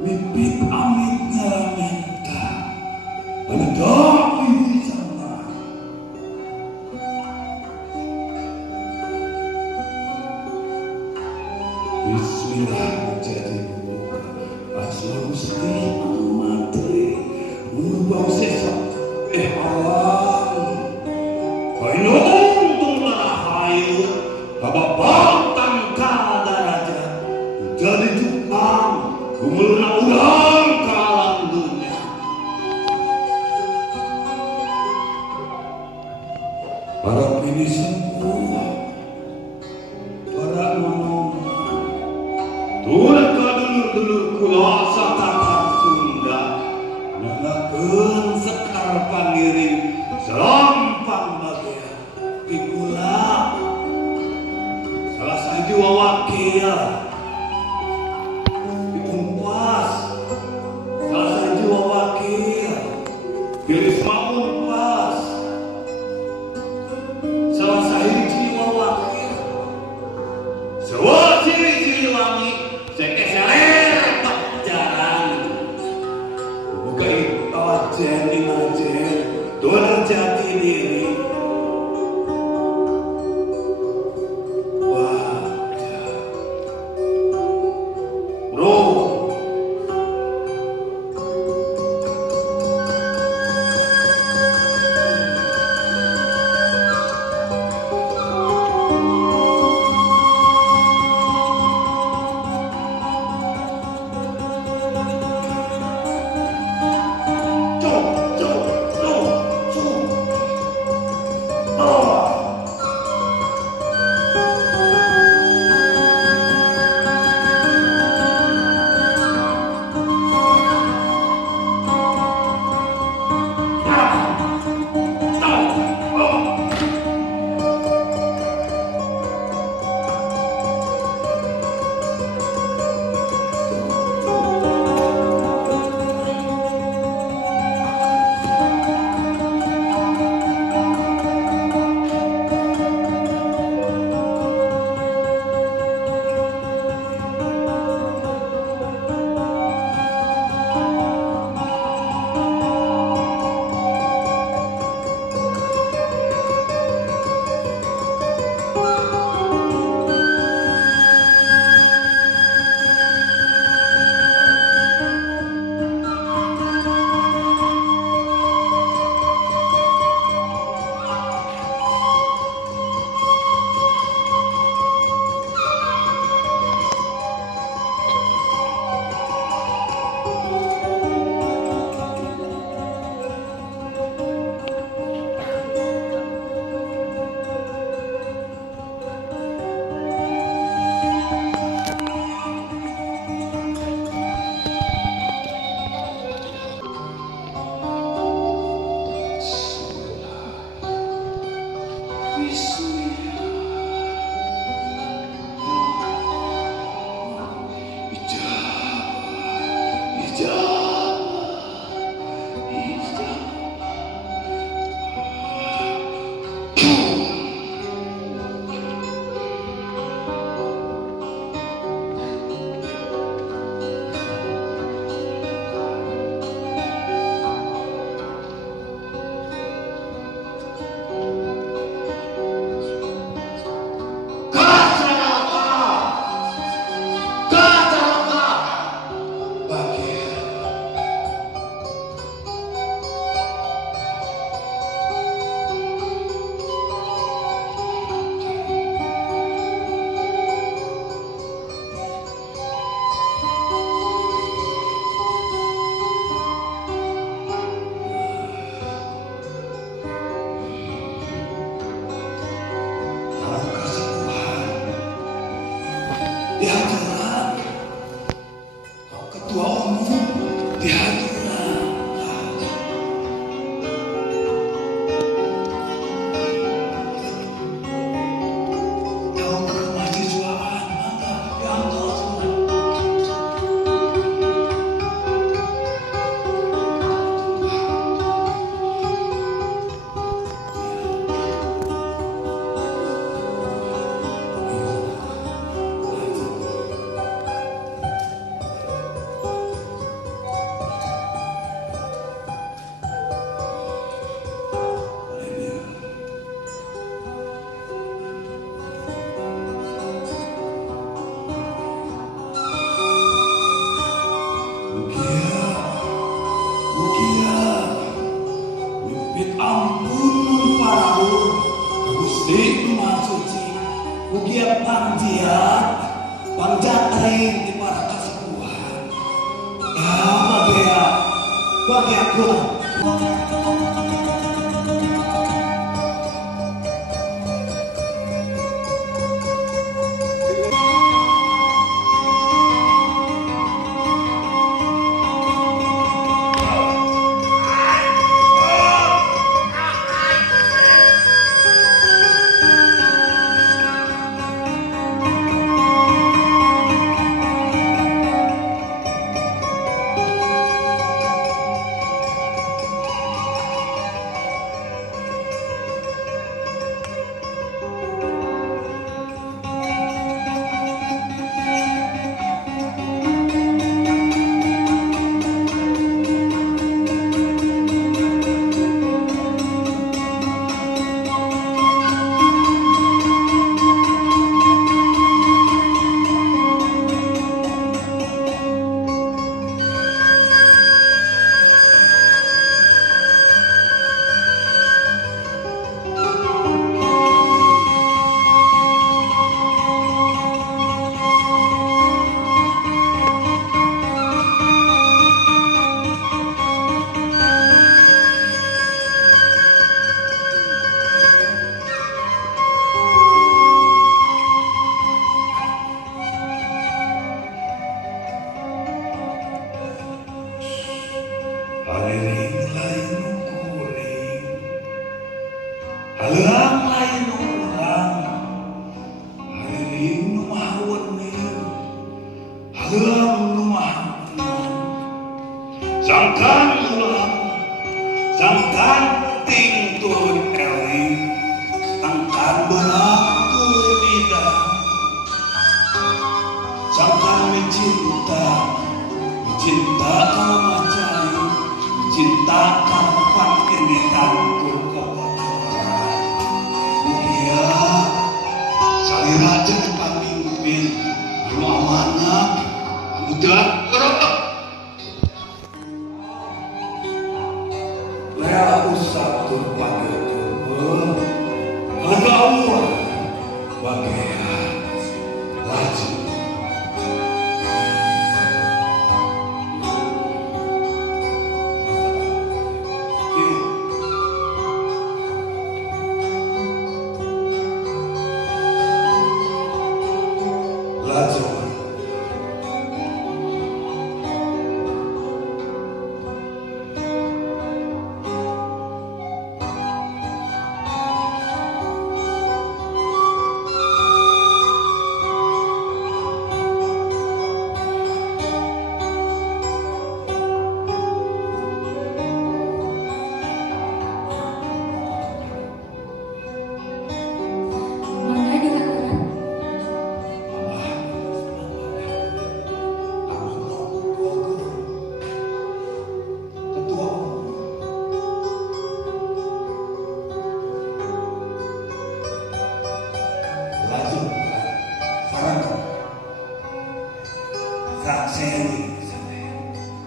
mimpi pamitnya minta mendapi sama. Bismillah menjadi buka asal gusti materi mengubah sesat alam painong tunglah hayu kababang tangka daraja jadi tukang umurna urang ke alam dunia. Para ini semua para nona turut ke dulur-dulur kula sakakak Sunda nalakeun sekar pangiring selampang bagian pikula salah satu wawakil diumpas salah satu wawakil Risma Unpas salah satu wawakil sewa ciri-ciri wangi sekeser jarang buka ajen imajen dolar jati diri wajah bro di hadirat ketua umum di hadirat tahun kemahasiswaan maka yang Rumah suci, ugia panjiat, panjat ring di para kesepuan. Bagi aku. Haliring lain kuring, halang lain orang, haliring numah wenir, halang numah sangkan ulang, sangkan ting turun eling, angkan berak lidah, sangkan mencinta kau macai, cinta kapan ini tanggul kekotoran. Mulia sali raja pamimpin, anu amanah, anu telah berapa. Lea usah terpada tubuh, ada awal bagian laju.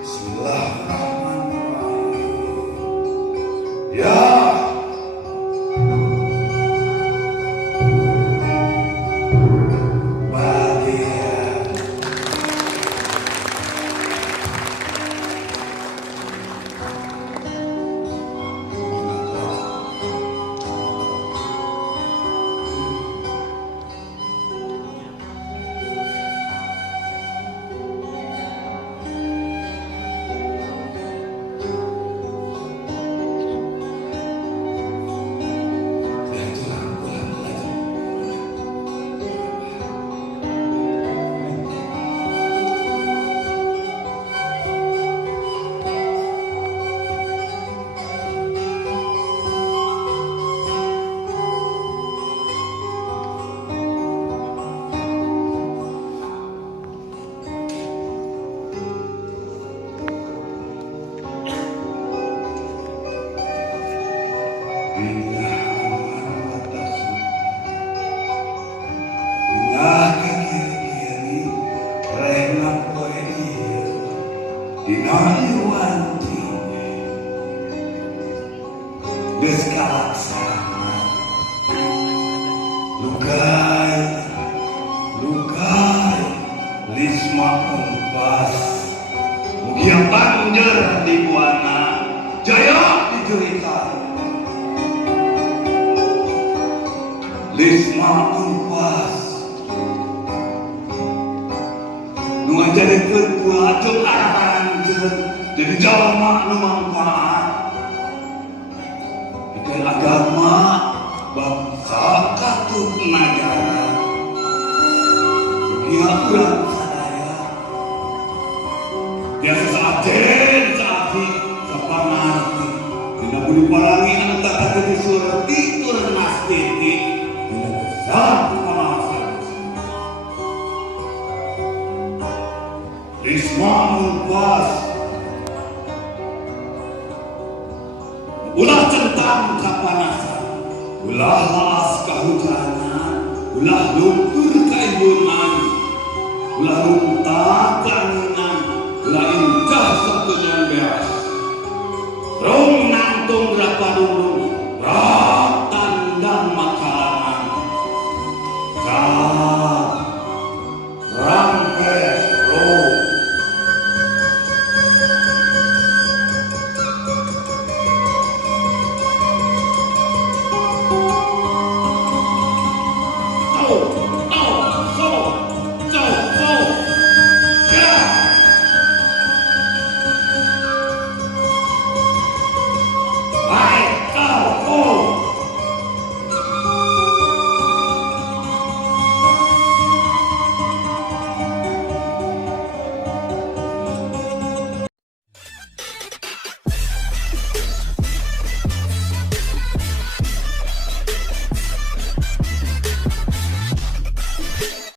Bismillahirrahmanirrahim. Ya Wanti geus kalaksana pas mugia banjir di buana jaya dicerita Lisma unpas nungan jadi kedua jom arahan jadi jalma nu manfaat bikin agama bangsa katut negara dia ulang sadaya dia sesajen saati sapanarti tidak boleh parangi anu kata di surat itu nastiti tidak besar pengawasan Risma Unpas ulah centang kapanasan ulah laas kahujanan ulah luntur kaibunan ulah runtak keanginan ulah injah satu beas rong nangtung berapa dulu